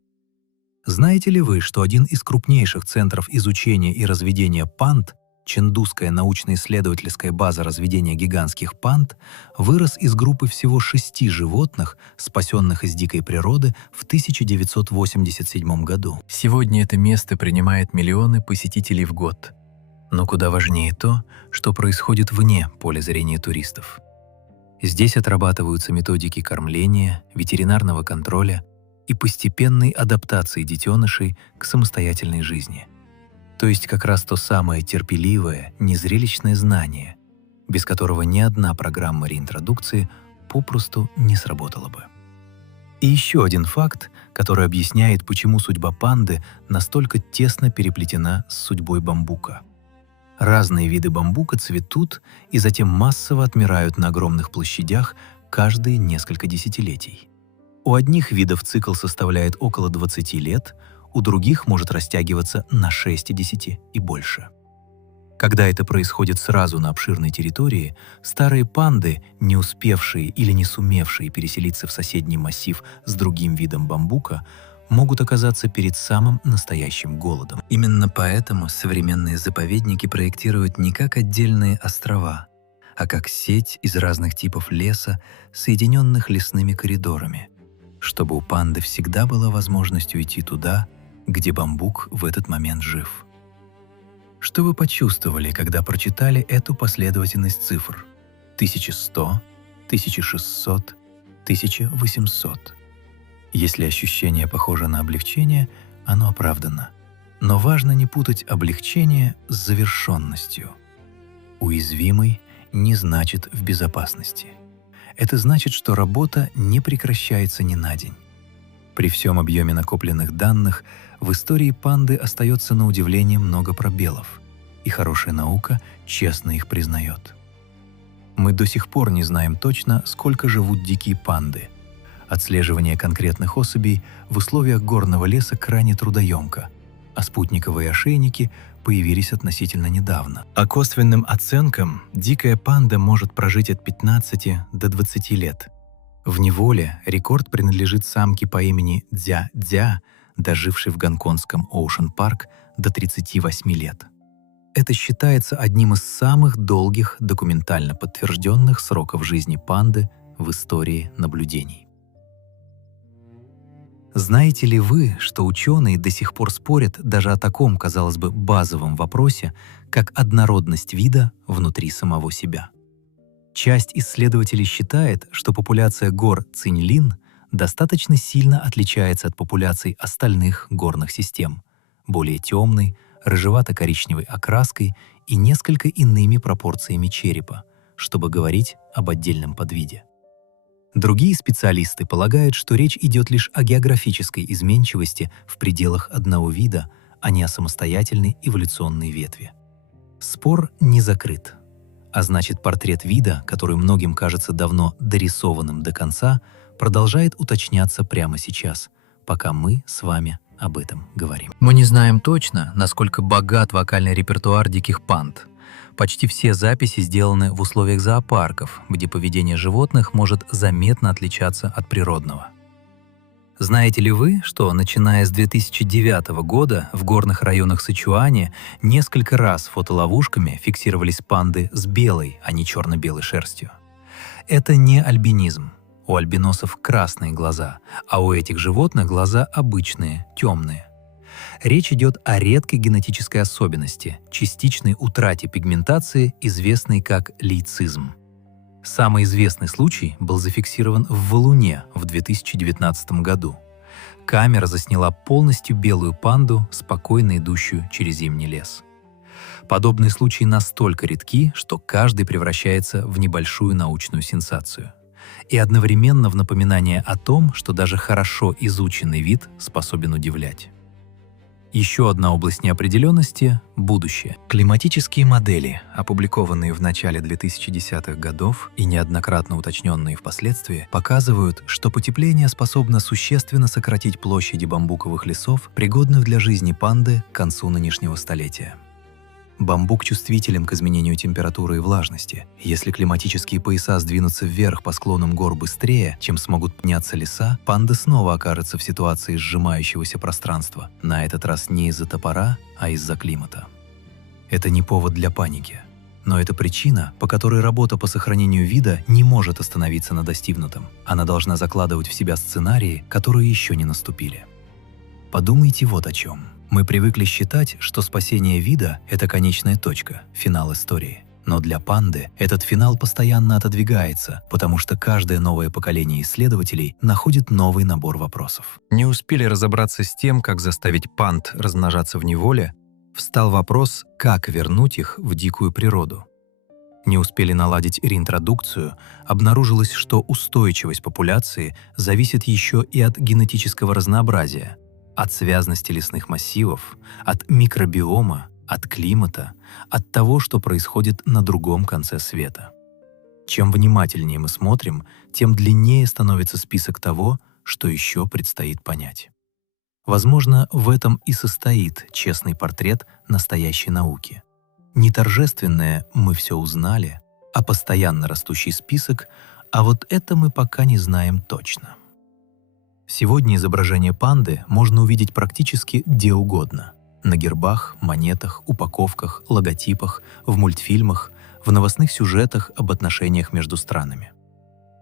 Знаете ли вы, что один из крупнейших центров изучения и разведения панд, Чэндузская научно-исследовательская база разведения гигантских панд, вырос из группы всего 6 животных, спасенных из дикой природы в 1987 году. Сегодня это место принимает миллионы посетителей в год. Но куда важнее то, что происходит вне поля зрения туристов. Здесь отрабатываются методики кормления, ветеринарного контроля и постепенной адаптации детенышей к самостоятельной жизни. То есть как раз то самое терпеливое, незрелищное знание, без которого ни одна программа реинтродукции попросту не сработала бы. И еще один факт, который объясняет, почему судьба панды настолько тесно переплетена с судьбой бамбука. Разные виды бамбука цветут и затем массово отмирают на огромных площадях каждые несколько десятилетий. У одних видов цикл составляет около 20 лет, у других может растягиваться на 60 и больше. Когда это происходит сразу на обширной территории, старые панды, не успевшие или не сумевшие переселиться в соседний массив с другим видом бамбука, могут оказаться перед самым настоящим голодом. Именно поэтому современные заповедники проектируют не как отдельные острова, а как сеть из разных типов леса, соединенных лесными коридорами, чтобы у панды всегда была возможность уйти туда, где бамбук в этот момент жив. Что вы почувствовали, когда прочитали эту последовательность цифр? 1100, 1600, 1800. Если ощущение похоже на облегчение, оно оправдано. Но важно не путать облегчение с завершенностью. Уязвимый не значит в безопасности. Это значит, что работа не прекращается ни на день. При всем объеме накопленных данных в истории панды остается на удивление много пробелов, и хорошая наука честно их признает. Мы до сих пор не знаем точно, сколько живут дикие панды. Отслеживание конкретных особей в условиях горного леса крайне трудоемко, а спутниковые ошейники появились относительно недавно. По косвенным оценкам, дикая панда может прожить от 15 до 20 лет. В неволе рекорд принадлежит самке по имени Дзя-Дзя, дожившей в гонконгском Оушен-парк до 38 лет. Это считается одним из самых долгих документально подтвержденных сроков жизни панды в истории наблюдений. Знаете ли вы, что ученые до сих пор спорят даже о таком, казалось бы, базовом вопросе, как однородность вида внутри самого себя? Часть исследователей считает, что популяция гор Циньлин достаточно сильно отличается от популяций остальных горных систем, более темной, рыжевато-коричневой окраской и несколько иными пропорциями черепа, чтобы говорить об отдельном подвиде. Другие специалисты полагают, что речь идет лишь о географической изменчивости в пределах одного вида, а не о самостоятельной эволюционной ветви. Спор не закрыт, а значит, портрет вида, который многим кажется давно дорисованным до конца, продолжает уточняться прямо сейчас, пока мы с вами об этом говорим. Мы не знаем точно, насколько богат вокальный репертуар диких панд. Почти все записи сделаны в условиях зоопарков, где поведение животных может заметно отличаться от природного. Знаете ли вы, что, начиная с 2009 года, в горных районах Сычуаня несколько раз фотоловушками фиксировались панды с белой, а не черно-белой шерстью? Это не альбинизм. У альбиносов красные глаза, а у этих животных глаза обычные, темные. Речь идет о редкой генетической особенности, частичной утрате пигментации, известной как лейцизм. Самый известный случай был зафиксирован в валуне в 2019 году. Камера засняла полностью белую панду, спокойно идущую через зимний лес. Подобные случаи настолько редки, что каждый превращается в небольшую научную сенсацию. И одновременно в напоминание о том, что даже хорошо изученный вид способен удивлять. Еще одна область неопределенности – будущее. Климатические модели, опубликованные в начале 2010-х годов и неоднократно уточненные впоследствии, показывают, что потепление способно существенно сократить площади бамбуковых лесов, пригодных для жизни панды к концу нынешнего столетия. Бамбук чувствителен к изменению температуры и влажности. Если климатические пояса сдвинутся вверх по склонам гор быстрее, чем смогут подняться леса, панда снова окажется в ситуации сжимающегося пространства, на этот раз не из-за топора, а из-за климата. Это не повод для паники. Но это причина, по которой работа по сохранению вида не может остановиться на достигнутом. Она должна закладывать в себя сценарии, которые еще не наступили. Подумайте вот о чем. Мы привыкли считать, что спасение вида – это конечная точка, финал истории. Но для панды этот финал постоянно отодвигается, потому что каждое новое поколение исследователей находит новый набор вопросов. Не успели разобраться с тем, как заставить панд размножаться в неволе, встал вопрос, как вернуть их в дикую природу. Не успели наладить реинтродукцию, обнаружилось, что устойчивость популяции зависит еще и от генетического разнообразия, от связности лесных массивов, от микробиома, от климата, от того, что происходит на другом конце света. Чем внимательнее мы смотрим, тем длиннее становится список того, что еще предстоит понять. Возможно, в этом и состоит честный портрет настоящей науки. Не торжественное «мы все узнали», а постоянно растущий список «а вот это мы пока не знаем точно». Сегодня изображение панды можно увидеть практически где угодно. На гербах, монетах, упаковках, логотипах, в мультфильмах, в новостных сюжетах об отношениях между странами.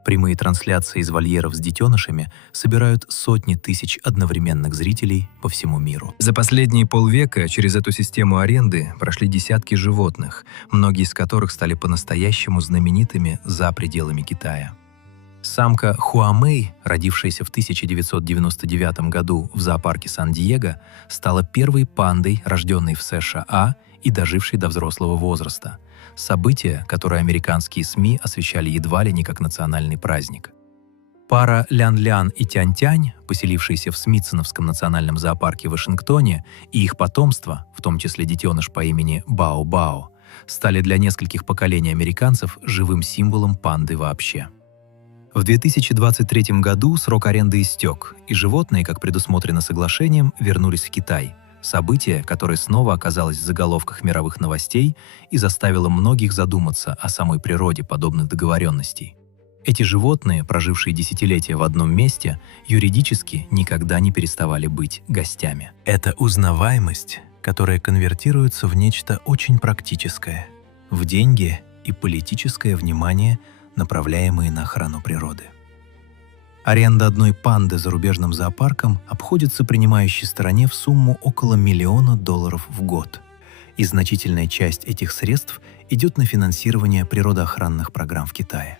Прямые трансляции из вольеров с детенышами собирают сотни тысяч одновременных зрителей по всему миру. За последние полвека через эту систему аренды прошли десятки животных, многие из которых стали по-настоящему знаменитыми за пределами Китая. Самка Хуамэй, родившаяся в 1999 году в зоопарке Сан-Диего, стала первой пандой, рожденной в США и дожившей до взрослого возраста. Событие, которое американские СМИ освещали едва ли не как национальный праздник. Пара Лян-Лян и Тянь-Тянь, поселившиеся в Смитсоновском национальном зоопарке в Вашингтоне, и их потомство, в том числе детеныш по имени Бао-Бао, стали для нескольких поколений американцев живым символом панды вообще. В 2023 году срок аренды истек, и животные, как предусмотрено соглашением, вернулись в Китай. Событие, которое снова оказалось в заголовках мировых новостей и заставило многих задуматься о самой природе подобных договоренностей. Эти животные, прожившие десятилетия в одном месте, юридически никогда не переставали быть гостями. Это узнаваемость, которая конвертируется в нечто очень практическое, в деньги и политическое внимание, направляемые на охрану природы. Аренда одной панды зарубежным зоопарком обходится принимающей стороне в сумму около $1 миллиона в год, и значительная часть этих средств идет на финансирование природоохранных программ в Китае.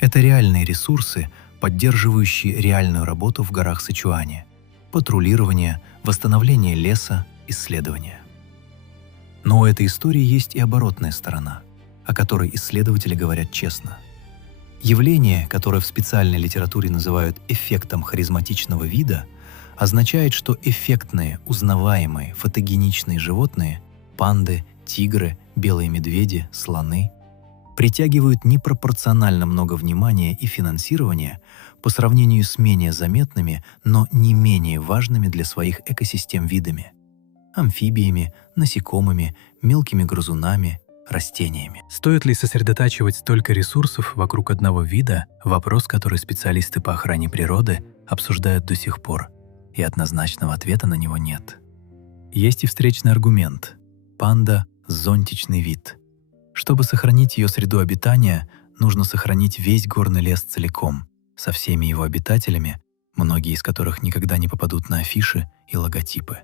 Это реальные ресурсы, поддерживающие реальную работу в горах Сычуаня, патрулирование, восстановление леса, исследования. Но у этой истории есть и оборотная сторона, о которой исследователи говорят честно. Явление, которое в специальной литературе называют эффектом харизматичного вида, означает, что эффектные, узнаваемые, фотогеничные животные – панды, тигры, белые медведи, слоны – притягивают непропорционально много внимания и финансирования по сравнению с менее заметными, но не менее важными для своих экосистем видами – амфибиями, насекомыми, мелкими грызунами, растениями. Стоит ли сосредотачивать столько ресурсов вокруг одного вида – вопрос, который специалисты по охране природы обсуждают до сих пор, и однозначного ответа на него нет. Есть и встречный аргумент – панда – зонтичный вид. Чтобы сохранить ее среду обитания, нужно сохранить весь горный лес целиком, со всеми его обитателями, многие из которых никогда не попадут на афиши и логотипы.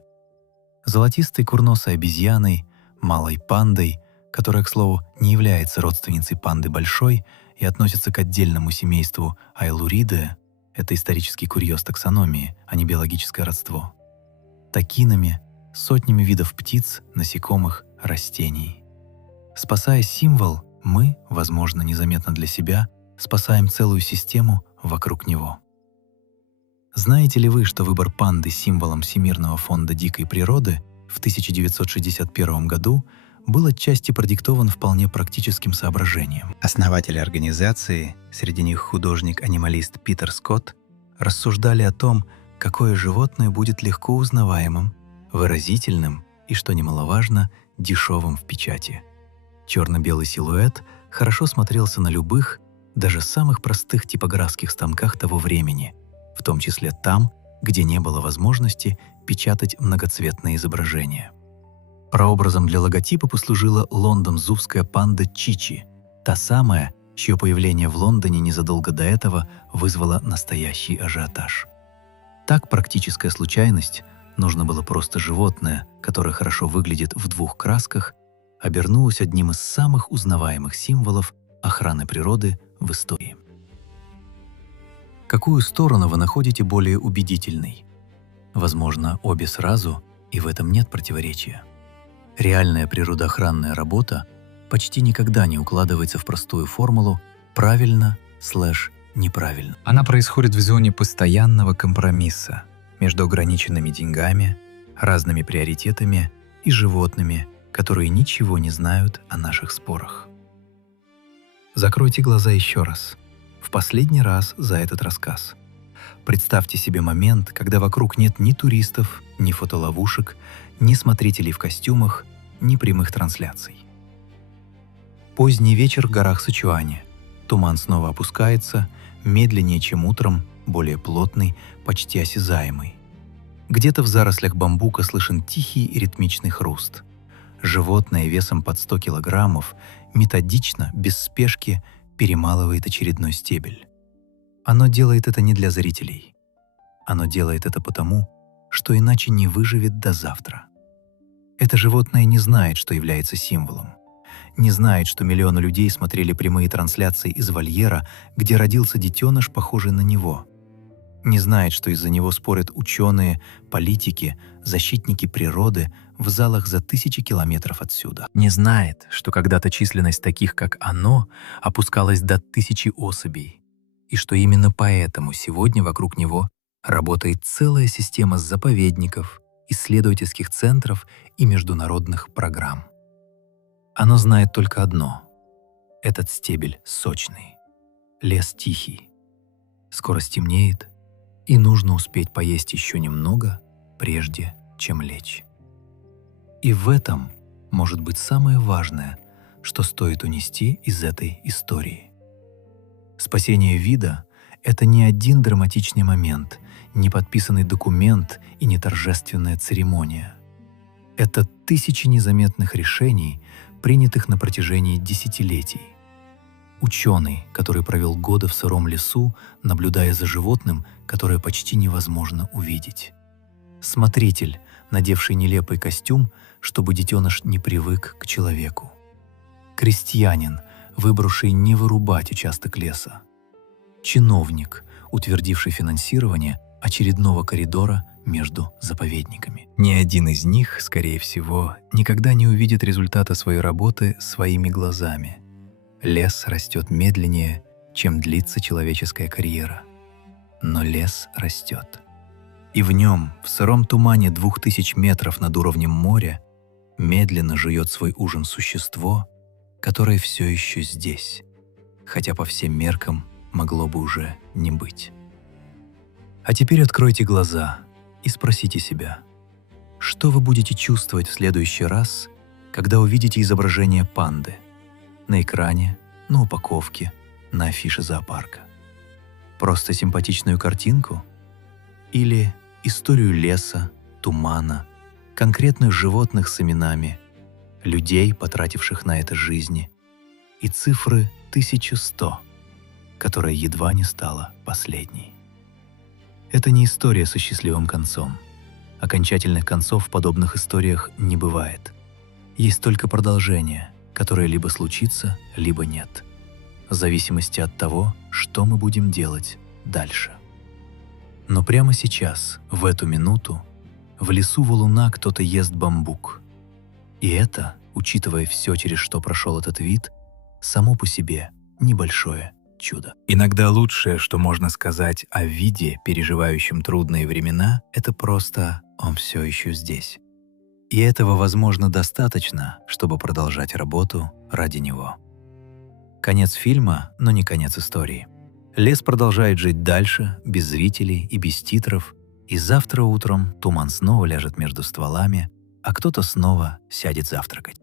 Золотистой курносой обезьяной, малой пандой, которая, к слову, не является родственницей панды большой и относится к отдельному семейству Айлуридеа, это исторический курьез таксономии, а не биологическое родство, такинами, сотнями видов птиц, насекомых, растений. Спасая символ, мы, возможно, незаметно для себя, спасаем целую систему вокруг него. Знаете ли вы, что выбор панды символом Всемирного фонда дикой природы в 1961 году был отчасти продиктован вполне практическим соображением? Основатели организации, среди них художник-анималист Питер Скотт, рассуждали о том, какое животное будет легко узнаваемым, выразительным и, что немаловажно, дешевым в печати. Черно-белый силуэт хорошо смотрелся на любых, даже самых простых типографских станках того времени, в том числе там, где не было возможности печатать многоцветные изображения. Прообразом для логотипа послужила лондон-зувская панда Чичи, та самая, чье появление в Лондоне незадолго до этого вызвало настоящий ажиотаж. Так практическая случайность, нужно было просто животное, которое хорошо выглядит в двух красках, обернулась одним из самых узнаваемых символов охраны природы в истории. Какую сторону вы находите более убедительной? Возможно, обе сразу, и в этом нет противоречия. Реальная природоохранная работа почти никогда не укладывается в простую формулу «правильно/неправильно». Она происходит в зоне постоянного компромисса между ограниченными деньгами, разными приоритетами и животными, которые ничего не знают о наших спорах. Закройте глаза еще раз, в последний раз за этот рассказ. Представьте себе момент, когда вокруг нет ни туристов, ни фотоловушек, ни смотрителей в костюмах, ни прямых трансляций. Поздний вечер в горах Сычуане. Туман снова опускается, медленнее, чем утром, более плотный, почти осязаемый. Где-то в зарослях бамбука слышен тихий и ритмичный хруст. Животное весом под 100 килограммов методично, без спешки, перемалывает очередной стебель. Оно делает это не для зрителей. Оно делает это потому, что иначе не выживет до завтра. Это животное не знает, что является символом. Не знает, что миллионы людей смотрели прямые трансляции из вольера, где родился детеныш, похожий на него. Не знает, что из-за него спорят ученые, политики, защитники природы в залах за тысячи километров отсюда. Не знает, что когда-то численность таких, как оно, опускалась до 1000 особей, и что именно поэтому сегодня вокруг него работает целая система заповедников, исследовательских центров и международных программ. Оно знает только одно — этот стебель сочный, лес тихий. Скоро стемнеет, и нужно успеть поесть еще немного, прежде чем лечь. И в этом может быть самое важное, что стоит унести из этой истории. Спасение вида — это не один драматичный момент, не подписанный документ и не торжественная церемония. Это тысячи незаметных решений, принятых на протяжении десятилетий. Ученый, который провел годы в сыром лесу, наблюдая за животным, которое почти невозможно увидеть. Смотритель, надевший нелепый костюм, чтобы детеныш не привык к человеку. Крестьянин, выбравший не вырубать участок леса. Чиновник, утвердивший финансирование очередного коридора между заповедниками. Ни один из них, скорее всего, никогда не увидит результата своей работы своими глазами. Лес растет медленнее, чем длится человеческая карьера. Но лес растет. И в нем, в сыром тумане 2000 метров над уровнем моря, медленно жует свой ужин существо, которое все еще здесь, хотя по всем меркам могло бы уже не быть. А теперь откройте глаза и спросите себя, что вы будете чувствовать в следующий раз, когда увидите изображение панды на экране, на упаковке, на афише зоопарка? Просто симпатичную картинку? Или историю леса, тумана, конкретных животных с именами, людей, потративших на это жизни, и цифры 1100, которая едва не стала последней? Это не история со счастливым концом. Окончательных концов в подобных историях не бывает. Есть только продолжение, которое либо случится, либо нет, в зависимости от того, что мы будем делать дальше. Но прямо сейчас, в эту минуту, в лесу валуна кто-то ест бамбук. И это, учитывая все, через что прошел этот вид, само по себе небольшое чудо. Иногда лучшее, что можно сказать о виде, переживающем трудные времена, это просто «он все еще здесь». И этого, возможно, достаточно, чтобы продолжать работу ради него. Конец фильма, но не конец истории. Лес продолжает жить дальше, без зрителей и без титров, и завтра утром туман снова ляжет между стволами, а кто-то снова сядет завтракать.